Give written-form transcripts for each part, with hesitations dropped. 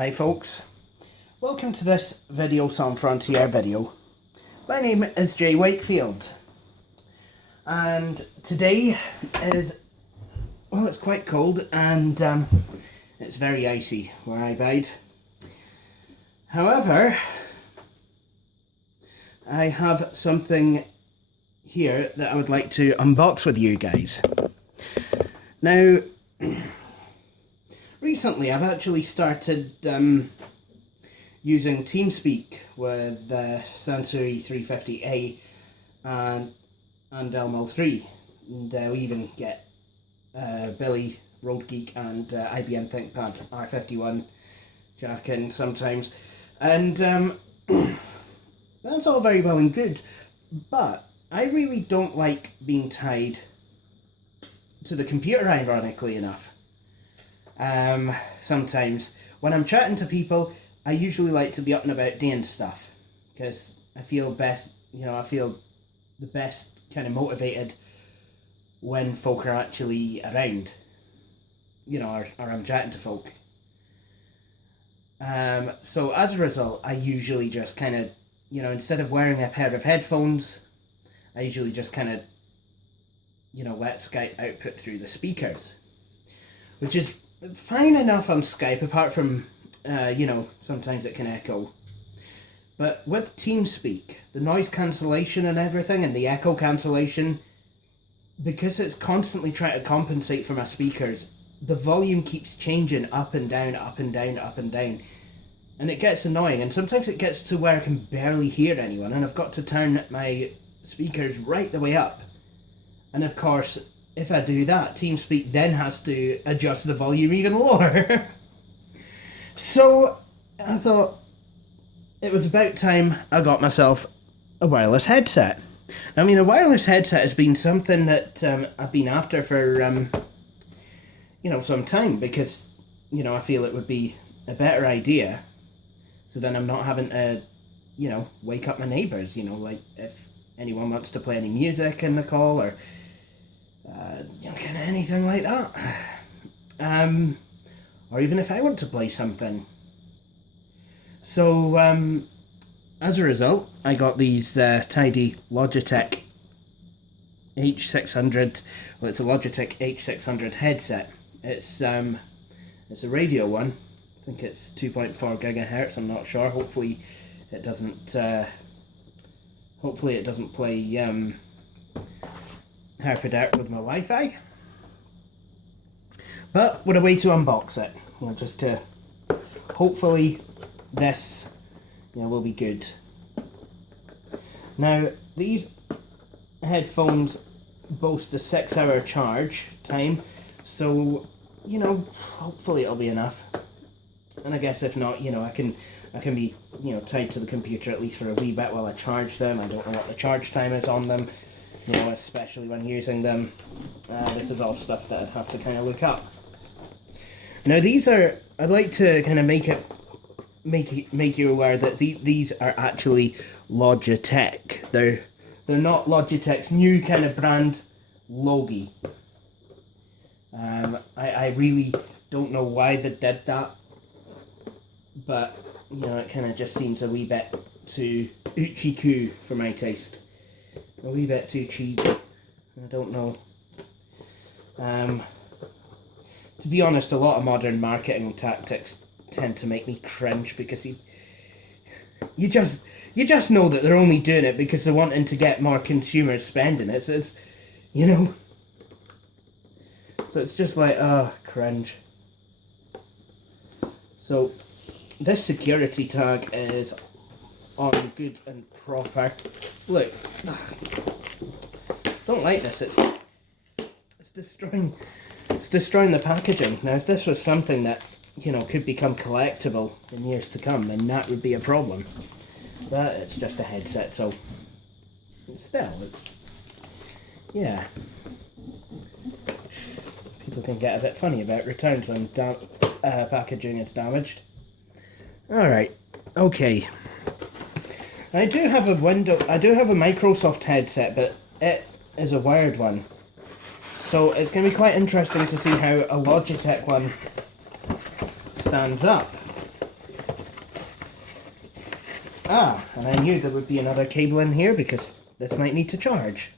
Hi folks, welcome to this Video Song Frontier video. My name is Jay Wakefield and today is, well, it's quite cold and it's very icy where I bide. However, I have something here that I would like to unbox with you guys. Now, recently I've actually started using TeamSpeak with the Sansui 350A and Elmo 3, and we even get Billy, Road Geek and IBM ThinkPad R51 jack in sometimes, and that's all very well and good, but I really don't like being tied to the computer, ironically enough. Sometimes when I'm chatting to people, I usually like to be up and about doing stuff because I feel best, I feel the best kind of motivated when folk are actually around, or I'm chatting to folk. So as a result, I usually just kind of, instead of wearing a pair of headphones, I usually just kind of, let Skype output through the speakers, which is fine enough on Skype, apart from, sometimes it can echo. But with TeamSpeak, the noise cancellation and everything, and the echo cancellation, because it's constantly trying to compensate for my speakers, the volume keeps changing up and down, up and down, up and down. And it gets annoying, and sometimes it gets to where I can barely hear anyone, and I've got to turn my speakers right the way up. And of course, if I do that, TeamSpeak then has to adjust the volume even lower. So I thought it was about time I got myself a wireless headset. I mean, a wireless headset has been something that I've been after for, some time, because, I feel it would be a better idea. So then I'm not having to, wake up my neighbours, like if anyone wants to play any music in the call or kind of anything like that, or even if I want to play something. So as a result, I got these tidy Logitech H600. Well, it's a Logitech H600 headset. It's a radio one. I think it's 2.4 gigahertz. I'm not sure. Hopefully it doesn't play herpaderp with my Wi-Fi. But what a way to unbox it. Just to hopefully this will be good. Now, these headphones boast a 6-hour charge time, so hopefully it'll be enough. And I guess if not, I can be tied to the computer at least for a wee bit while I charge them. I don't know what the charge time is on them, especially when using them. This is all stuff that I'd have to kind of look up. Now I'd like to kind of make you aware that these are actually Logitech. They're not Logitech's new kind of brand, Logi. I really don't know why they did that, but it kind of just seems a wee bit too uchi-ku for my taste. A wee bit too cheesy. I don't know. To be honest, a lot of modern marketing tactics tend to make me cringe, because you just know that they're only doing it because they're wanting to get more consumers spending it. So it's so it's just like, oh, cringe. So this security tag is on good and proper. Look, don't like this. It's destroying the packaging. Now, if this was something that could become collectible in years to come, then that would be a problem. But it's just a headset, so still, yeah. People can get a bit funny about returns when packaging is damaged. Alright, okay. I do have a Microsoft headset, but it is a wired one. So it's going to be quite interesting to see how a Logitech one stands up. And I knew there would be another cable in here because this might need to charge.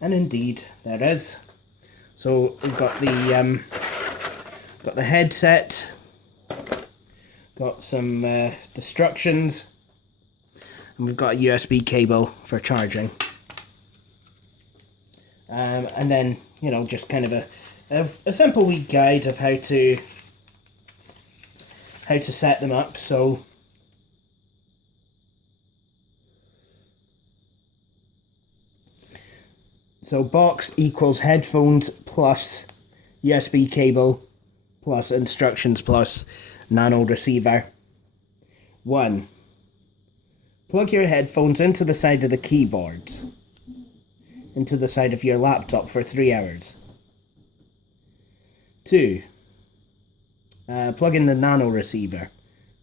And indeed, there is. So we've got the headset, got some instructions, and we've got a USB cable for charging. And then, you know, just kind of a simple wee guide of how to set them up. So box equals headphones plus USB cable plus instructions plus Nano Receiver. 1. Plug your headphones into the side of the keyboard, into the side of your laptop for 3 hours. 2. Plug in the Nano Receiver.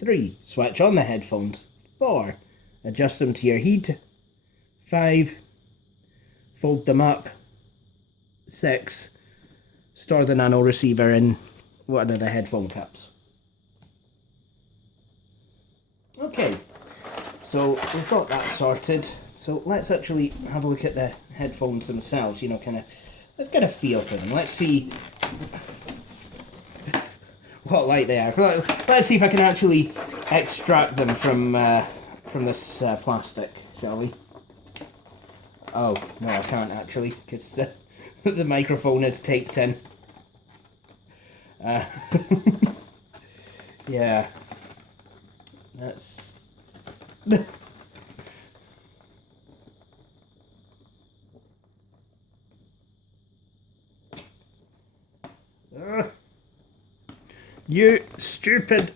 3. Switch on the headphones. 4. Adjust them to your heat. 5. Fold them up. 6. Store the Nano Receiver in one of the headphone caps. Okay, so we've got that sorted. So let's actually have a look at the headphones themselves, you know, kind of, let's get a feel for them. Let's see what light they are. Let's see if I can actually extract them from this plastic, shall we? Oh, no, I can't actually, because the microphone is taped in. Yeah. That's... You stupid...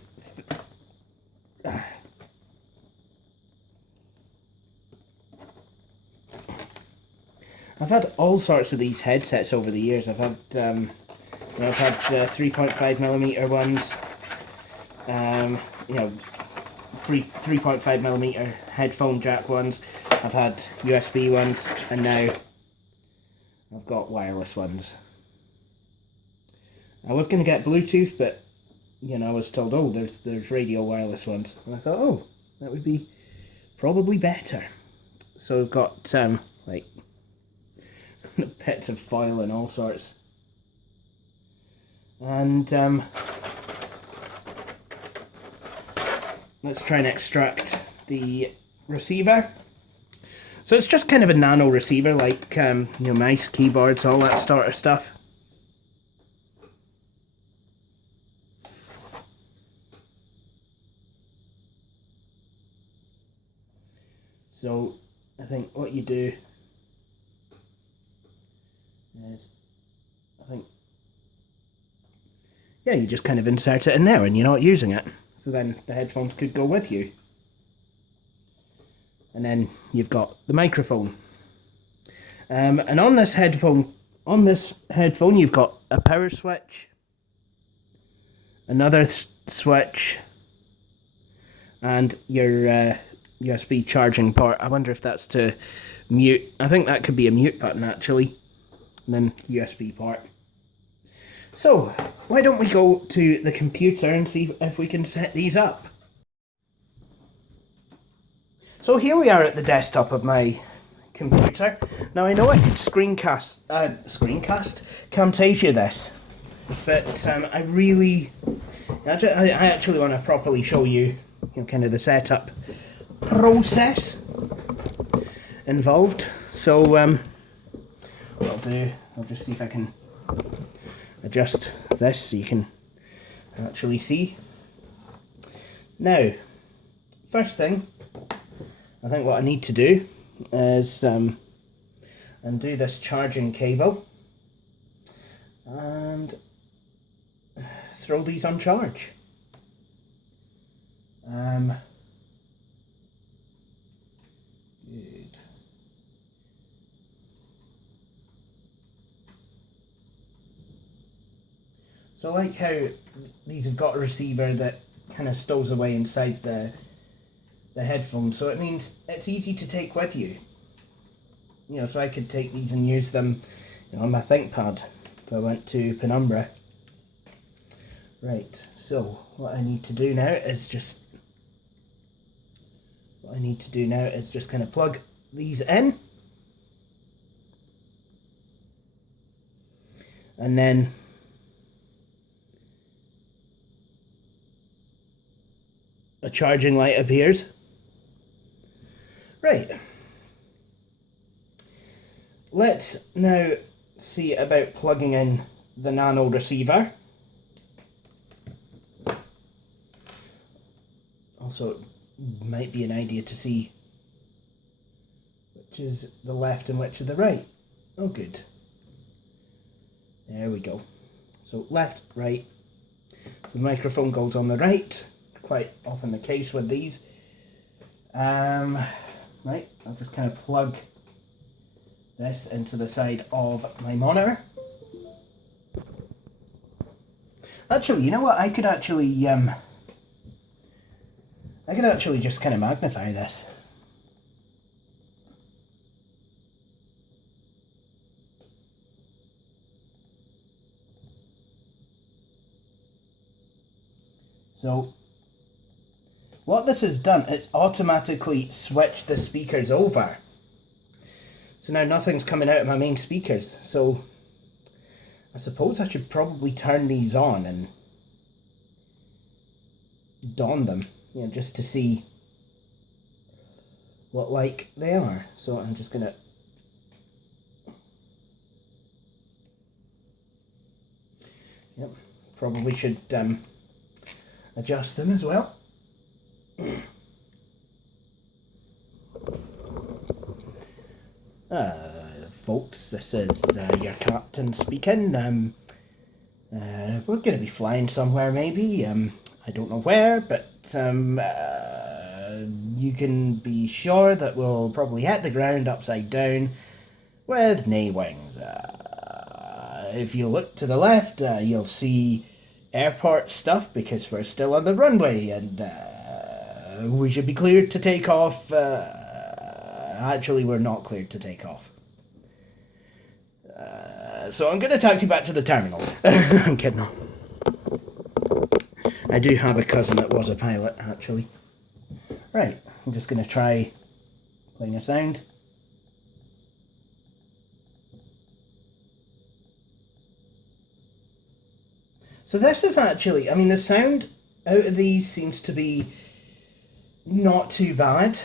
I've had all sorts of these headsets over the years. I've had, I've had 3.5mm ones, you know, 3.5mm headphone jack ones. I've had USB ones, and now I've got wireless ones. I was going to get Bluetooth, but you know, I was told, oh, there's radio wireless ones, and I thought, oh, that would be probably better. So I've got like bits of foil and all sorts, and let's try and extract the receiver. So it's just kind of a nano receiver, like you know, mice, keyboards, all that sort of stuff. So I think what you do is, yeah, you just kind of insert it in there and you're not using it. So then the headphones could go with you. And then you've got the microphone. And on this headphone, you've got a power switch, another switch, and your USB charging port. I wonder if that's to mute. I think that could be a mute button actually. And then USB port. So, why don't we go to the computer and see if we can set these up. So here we are at the desktop of my computer. Now I know I could screencast Camtasia this, but I actually want to properly show you, kind of the setup process involved. So what I'll do, I'll just see if I can adjust this so you can actually see. Now, first thing, I think what I need to do is undo this charging cable and throw these on charge. Good. So I like how these have got a receiver that kind of stows away inside the headphones, so it means it's easy to take with you. So I could take these and use them on my ThinkPad if I went to Penumbra. Right, so what I need to do now is just what I need to do now is just kind of plug these in. And then a charging light appears. Right. Let's now see about plugging in the Nano Receiver. Also, it might be an idea to see which is the left and which is the right. Oh, good. There we go. So left, right. So the microphone goes on the right. Quite often the case with these. Right, I'll just kind of plug this into the side of my monitor. Actually, you know what? I could actually just kind of magnify this. So what this has done, it's automatically switched the speakers over. So now nothing's coming out of my main speakers. So I suppose I should probably turn these on and don them, you know, just to see what like they are. So I'm just gonna probably should adjust them as well. Folks, this is your captain speaking. We're going to be flying somewhere, maybe. I don't know where, but you can be sure that we'll probably hit the ground upside down with nae wings. If you look to the left, you'll see airport stuff because we're still on the runway, and we should be cleared to take off. Actually, we're not cleared to take off. So I'm going to taxi back to the terminal. I'm kidding. I do have a cousin that was a pilot, actually. Right, I'm just going to try playing a sound. So this is actually, I mean, the sound out of these seems to be not too bad.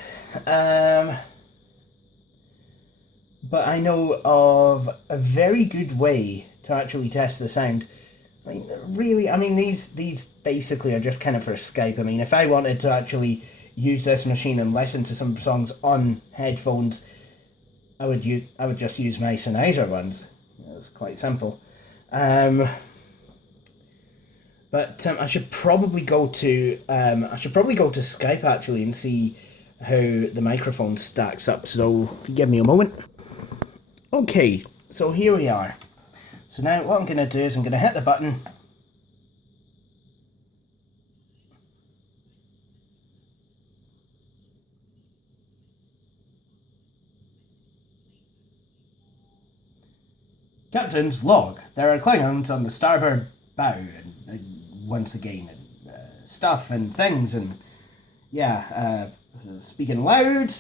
But I know of a very good way to actually test the sound. I mean, really, I mean, these basically are just kind of for Skype. I mean, if I wanted to actually use this machine and listen to some songs on headphones, I would just use my Sennheiser ones. It's quite simple. But I should probably go to Skype actually and see how the microphone stacks up. So give me a moment. Okay, so here we are. So now what I'm going to do is I'm going to hit the button. Captain's log. There are Klingons on the starboard bow, and once again, and stuff and things, and yeah, speaking loud.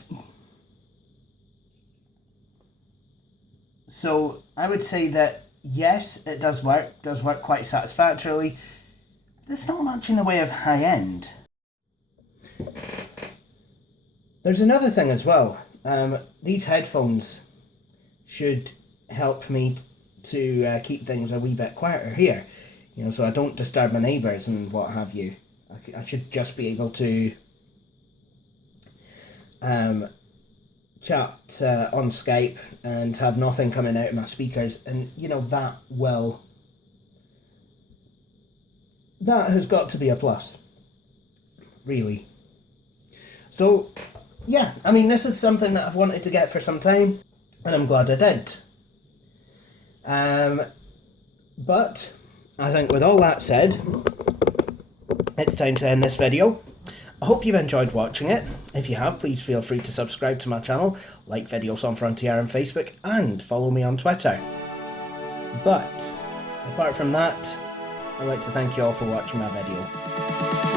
So I would say that yes, it does work quite satisfactorily. There's not much in the way of high end. There's another thing as well. These headphones should help me to keep things a wee bit quieter here, you know, so I don't disturb my neighbours and what have you. I should just be able to chat on Skype and have nothing coming out of my speakers, and you know, that has got to be a plus, really. So yeah, I mean, this is something that I've wanted to get for some time, and I'm glad I did. But I think with all that said, it's time to end this video. I hope you've enjoyed watching it. If you have, please feel free to subscribe to my channel, like Videos on Frontier on Facebook, and follow me on Twitter. But apart from that, I'd like to thank you all for watching my video.